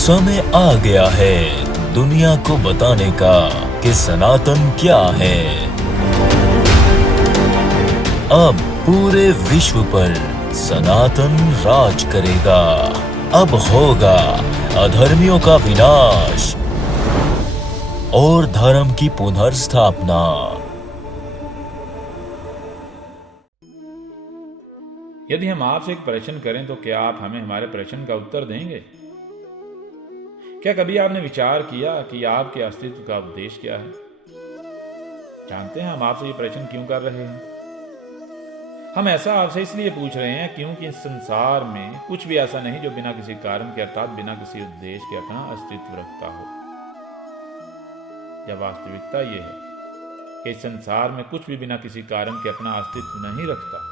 समय आ गया है दुनिया को बताने का कि सनातन क्या है। अब पूरे विश्व पर सनातन राज करेगा। अब होगा अधर्मियों का विनाश और धर्म की पुनर्स्थापना। यदि हम आपसे एक प्रश्न करें तो क्या आप हमें हमारे प्रश्न का उत्तर देंगे? क्या कभी आपने विचार किया कि आपके अस्तित्व का उद्देश्य क्या है? जानते हैं हम आपसे ये प्रश्न क्यों कर रहे हैं? हम ऐसा आपसे इसलिए पूछ रहे हैं क्योंकि इस संसार में कुछ भी ऐसा नहीं जो बिना किसी कारण के अर्थात बिना किसी उद्देश्य के अपना अस्तित्व रखता हो। जब वास्तविकता ये है कि इस संसार में कुछ भी बिना किसी कारण के अपना अस्तित्व नहीं रखता,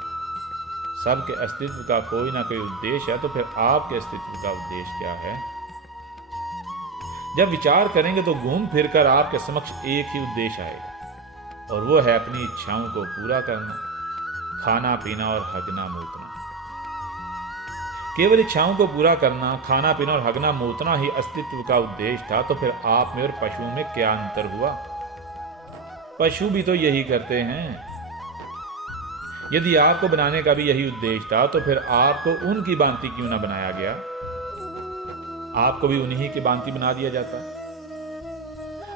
सबके अस्तित्व का कोई ना कोई उद्देश्य है, तो फिर आपके अस्तित्व का उद्देश्य क्या है? जब विचार करेंगे तो घूम फिरकर आपके समक्ष एक ही उद्देश्य आएगा और वो है अपनी इच्छाओं को पूरा करना, खाना पीना और हगना मूतना। केवल इच्छाओं को पूरा करना, खाना पीना और हगना मूतना ही अस्तित्व का उद्देश्य था, तो फिर आप में और पशुओं में क्या अंतर हुआ? पशु भी तो यही करते हैं। यदि आपको बनाने का भी यही उद्देश्य था, तो फिर आपको उनकी भांति क्यों ना बनाया गया? आपको भी उन्हीं की भांति बना दिया जाता।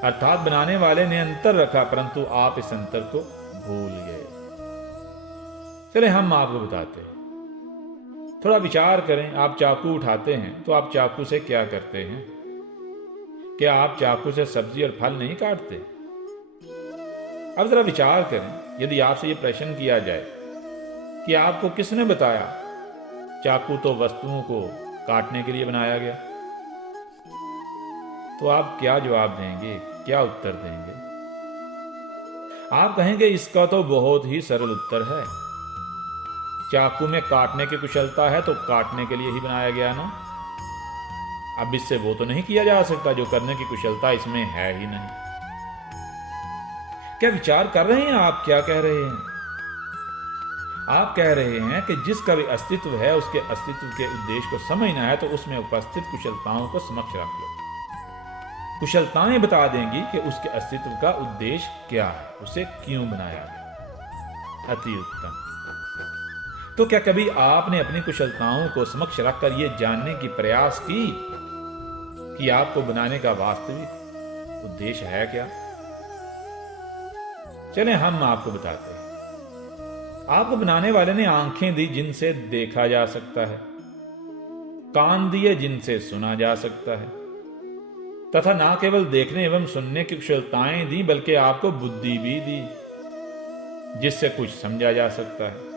अर्थात बनाने वाले ने अंतर रखा, परंतु आप इस अंतर को भूल गए। चले हम आपको बताते हैं। थोड़ा विचार करें। आप चाकू उठाते हैं तो आप चाकू से क्या करते हैं? क्या आप चाकू से सब्जी और फल नहीं काटते? अब जरा विचार करें। यदि आपसे यह प्रश्न किया जाए कि आपको किसने बताया चाकू तो वस्तुओं को काटने के लिए बनाया गया, तो आप क्या जवाब देंगे? क्या उत्तर देंगे? आप कहेंगे इसका तो बहुत ही सरल उत्तर है। चाकू में काटने की कुशलता है तो काटने के लिए ही बनाया गया ना। अब इससे वो तो नहीं किया जा सकता जो करने की कुशलता इसमें है ही नहीं। क्या विचार कर रहे हैं आप? क्या कह रहे हैं? आप कह रहे हैं कि जिसका भी अस्तित्व है उसके अस्तित्व के उद्देश्य को समझना है तो उसमें उपस्थित कुशलताओं को समक्ष रख लो। कुशलताएं बता देंगी कि उसके अस्तित्व का उद्देश्य क्या है, उसे क्यों बनाया गया। अति उत्तम। तो क्या कभी आपने अपनी कुशलताओं को समक्ष रखकर यह जानने की प्रयास की कि आपको बनाने का वास्तविक उद्देश्य है क्या? चलें हम आपको बताते हैं। आपको बनाने वाले ने आंखें दी जिनसे देखा जा सकता है, कान दिए जिनसे सुना जा सकता है, तथा ना केवल देखने एवं सुनने की कुशलताएं दी बल्कि आपको बुद्धि भी दी जिससे कुछ समझा जा सकता है।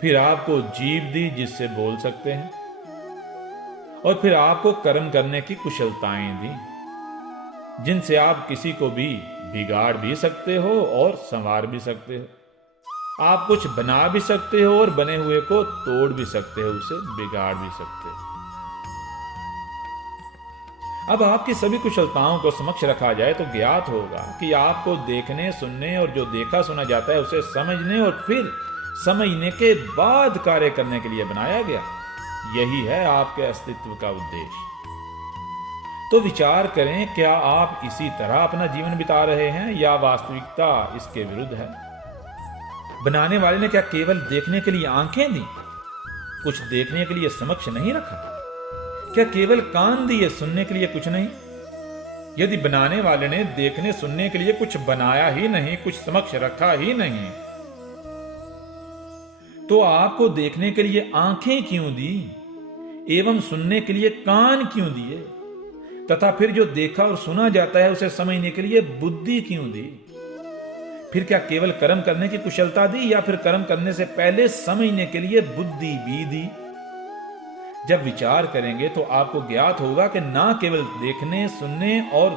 फिर आपको जीभ दी जिससे बोल सकते हैं, और फिर आपको कर्म करने की कुशलताएं दी जिनसे आप किसी को भी बिगाड़ भी सकते हो और संवार भी सकते हो। आप कुछ बना भी सकते हो और बने हुए को तोड़ भी सकते हो, उसे बिगाड़ भी सकते हो। अब आपकी सभी कुशलताओं को समक्ष रखा जाए तो ज्ञात होगा कि आपको देखने, सुनने और जो देखा सुना जाता है उसे समझने और फिर समझने के बाद कार्य करने के लिए बनाया गया। यही है आपके अस्तित्व का उद्देश्य। तो विचार करें, क्या आप इसी तरह अपना जीवन बिता रहे हैं या वास्तविकता इसके विरुद्ध है? बनाने वाले ने क्या केवल देखने के लिए आंखें दी, कुछ देखने के लिए समक्ष नहीं रखा? क्या केवल कान दिए, सुनने के लिए कुछ नहीं? यदि बनाने वाले ने देखने सुनने के लिए कुछ बनाया ही नहीं, कुछ समक्ष रखा ही नहीं, तो आपको देखने के लिए आंखें क्यों दी एवं सुनने के लिए कान क्यों दिए, तथा फिर जो देखा और सुना जाता है उसे समझने के लिए बुद्धि क्यों दी? फिर क्या केवल कर्म करने की कुशलता दी या फिर कर्म करने से पहले समझने के लिए बुद्धि भी दी? जब विचार करेंगे तो आपको ज्ञात होगा कि ना केवल देखने, सुनने और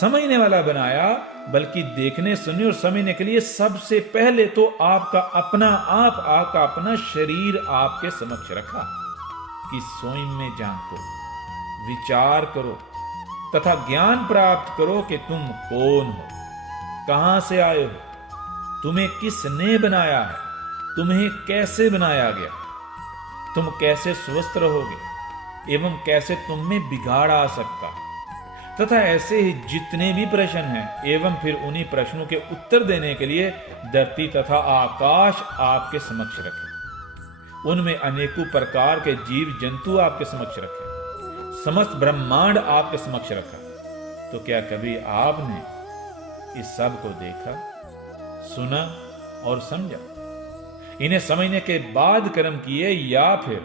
समझने वाला बनाया, बल्कि देखने, सुनने और समझने के लिए सबसे पहले तो आपका अपना शरीर आपके समक्ष रखा कि स्वयं में झांको, विचार करो तथा ज्ञान प्राप्त करो कि तुम कौन हो, कहां से आए हो, तुम्हें किसने बनाया है, तुम्हें कैसे बनाया गया, तुम कैसे स्वस्थ रहोगे, एवं कैसे तुम में बिगाड़ आ सकता है, तथा ऐसे ही जितने भी प्रश्न हैं एवं फिर उन्हीं प्रश्नों के उत्तर देने के लिए धरती तथा आकाश आपके समक्ष रखे, उनमें अनेकों प्रकार के जीव जंतु आपके समक्ष रखे, समस्त ब्रह्मांड आपके समक्ष रखा, तो क्या कभी आपने इस सब को देखा, सुना और समझा? इन्हें समझने के बाद कर्म किए या फिर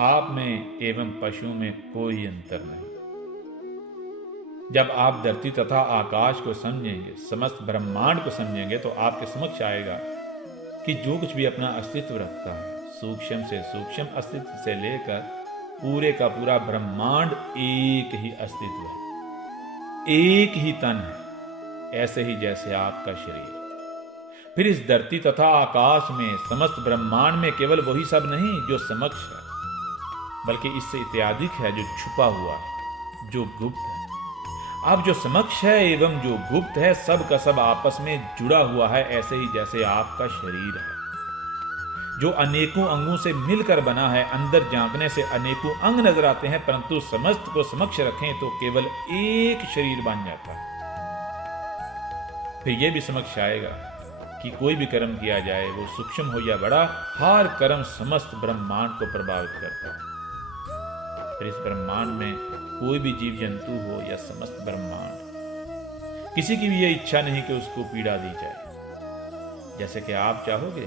आप में एवं पशुओं में कोई अंतर नहीं? जब आप धरती तथा आकाश को समझेंगे, समस्त ब्रह्मांड को समझेंगे, तो आपके समक्ष आएगा कि जो कुछ भी अपना अस्तित्व रखता है, सूक्ष्म से सूक्ष्म अस्तित्व से लेकर पूरे का पूरा ब्रह्मांड एक ही अस्तित्व है, एक ही तन है, ऐसे ही जैसे आपका शरीर। फिर इस धरती तथा आकाश में, समस्त ब्रह्मांड में केवल वही सब नहीं जो समक्ष है, बल्कि इससे इत्यादिक है जो छुपा हुआ है, जो गुप्त है। अब जो समक्ष है एवं जो गुप्त है, सब का सब आपस में जुड़ा हुआ है, ऐसे ही जैसे आपका शरीर है, जो अनेकों अंगों से मिलकर बना है। अंदर झांकने से अनेकों अंग नजर आते हैं, परंतु समस्त को समक्ष रखें तो केवल एक शरीर बन जाता है। फिर यह भी समक्ष आएगा कि कोई भी कर्म किया जाए, वो सूक्ष्म हो या बड़ा, हर कर्म समस्त ब्रह्मांड को प्रभावित करता है। फिर इस ब्रह्मांड में कोई भी जीव जंतु हो या समस्त ब्रह्मांड, किसी की भी यह इच्छा नहीं कि उसको पीड़ा दी जाए, जैसे कि आप चाहोगे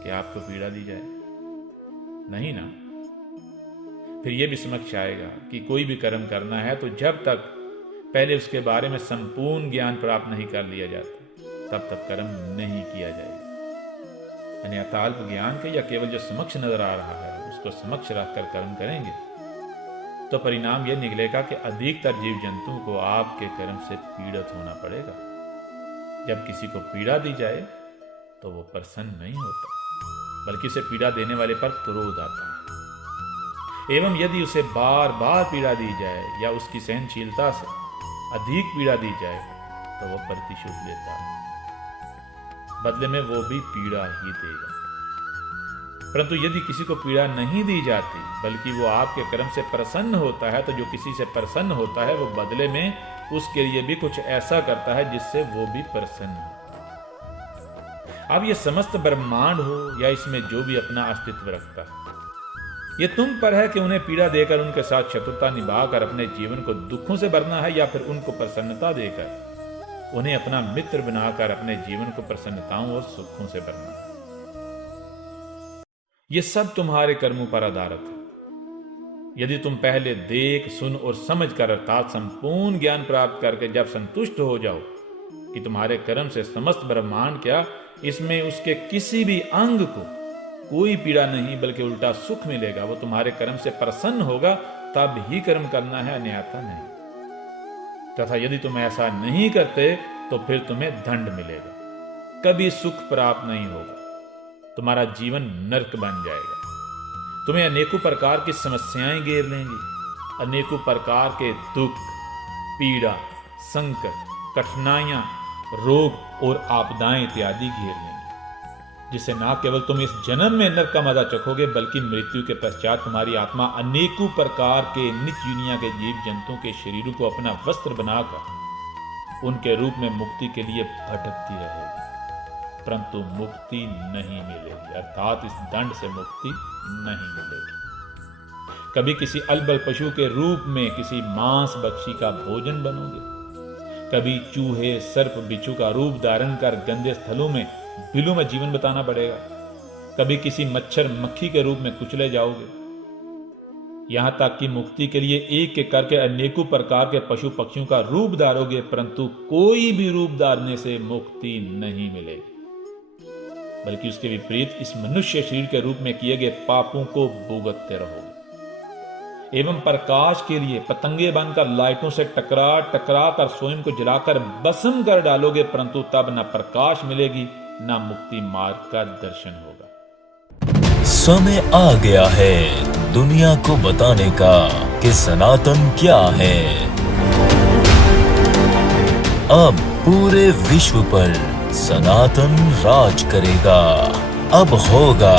कि आपको पीड़ा दी जाए, नहीं ना? फिर यह भी समक्ष आएगा कि कोई भी कर्म करना है तो जब तक पहले उसके बारे में संपूर्ण ज्ञान प्राप्त नहीं कर लिया जाता, तब तक कर्म नहीं किया जाएगा। यानी अताल्प ज्ञान के या केवल जो समक्ष नजर आ रहा है उसको समक्ष रखकर कर्म करेंगे तो परिणाम यह निकलेगा कि अधिकतर जीव जंतुओं को आपके कर्म से पीड़ित होना पड़ेगा। जब किसी को पीड़ा दी जाए तो वो प्रसन्न नहीं होता, बल्कि उसे पीड़ा देने वाले पर क्रोध आता है। एवं यदि उसे बार बार पीड़ा दी जाए या उसकी सहनशीलता से अधिक पीड़ा दी जाए तो वह प्रतिशोध लेता है, बदले में वो भी पीड़ा ही देगा। परंतु यदि किसी को पीड़ा नहीं दी जाती, बल्कि वो आपके कर्म से प्रसन्न होता है, तो जो किसी से प्रसन्न होता है वो बदले में उसके लिए भी कुछ ऐसा करता है जिससे वो भी प्रसन्न हो। अब ये समस्त ब्रह्मांड हो या इसमें जो भी अपना अस्तित्व रखता है, ये तुम पर है कि उन्हें पीड़ा देकर उनके साथ शत्रुता निभाकर अपने जीवन को दुखों से भरना है, या फिर उनको प्रसन्नता देकर उन्हें अपना मित्र बनाकर अपने जीवन को प्रसन्नताओं और सुखों से भरना है। ये सब तुम्हारे कर्मों पर आधारित है। यदि तुम पहले देख, सुन और समझ कर अर्थात संपूर्ण ज्ञान प्राप्त करके जब संतुष्ट हो जाओ कि तुम्हारे कर्म से समस्त ब्रह्मांड क्या, इसमें उसके किसी भी अंग को कोई पीड़ा नहीं बल्कि उल्टा सुख मिलेगा, वो तुम्हारे कर्म से प्रसन्न होगा, तब ही कर्म करना है, अन्यथा नहीं। तथा यदि तुम ऐसा नहीं करते तो फिर तुम्हें दंड मिलेगा, कभी सुख प्राप्त नहीं होगा, तुम्हारा जीवन नरक बन जाएगा। तुम्हें अनेकों प्रकार की समस्याएं घेर लेंगी, अनेकों प्रकार के दुख, पीड़ा, संकट, कठिनाइयां, रोग और आपदाएं इत्यादि घेर लेंगी, जिससे ना केवल तुम इस जन्म में नरक का मजा चखोगे, बल्कि मृत्यु के पश्चात तुम्हारी आत्मा अनेकों प्रकार के नीच दुनिया के जीव जंतुओं के शरीरों को अपना वस्त्र बनाकर उनके रूप में मुक्ति के लिए भटकती रहेगी, परंतु मुक्ति नहीं मिलेगी, अर्थात इस दंड से मुक्ति नहीं मिलेगी। कभी किसी अलबल पशु के रूप में किसी मांस बख्शी का भोजन बनोगे, कभी चूहे, सर्प, बिच्छू का रूप धारण कर गंदे स्थलों में, बिलों में जीवन बिताना पड़ेगा, कभी किसी मच्छर मक्खी के रूप में कुचले जाओगे, यहां तक कि मुक्ति के लिए एक एक करके अनेकों प्रकार के पशु पक्षियों का रूप धारोगे, परंतु कोई भी रूप धारने से मुक्ति नहीं मिलेगी, बल्कि उसके विपरीत इस मनुष्य शरीर के रूप में किए गए पापों को भुगतते रहोगे। एवं प्रकाश के लिए पतंगे बनकर लाइटों से टकरा टकरा कर स्वयं को जलाकर भस्म कर डालोगे, परंतु तब न प्रकाश मिलेगी न मुक्ति मार्ग का दर्शन होगा। समय आ गया है दुनिया को बताने का कि सनातन क्या है। अब पूरे विश्व पर सनातन राज करेगा। अब होगा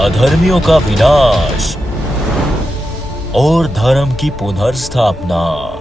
अधर्मियों का विनाश। और धर्म की पुनर्स्थापना।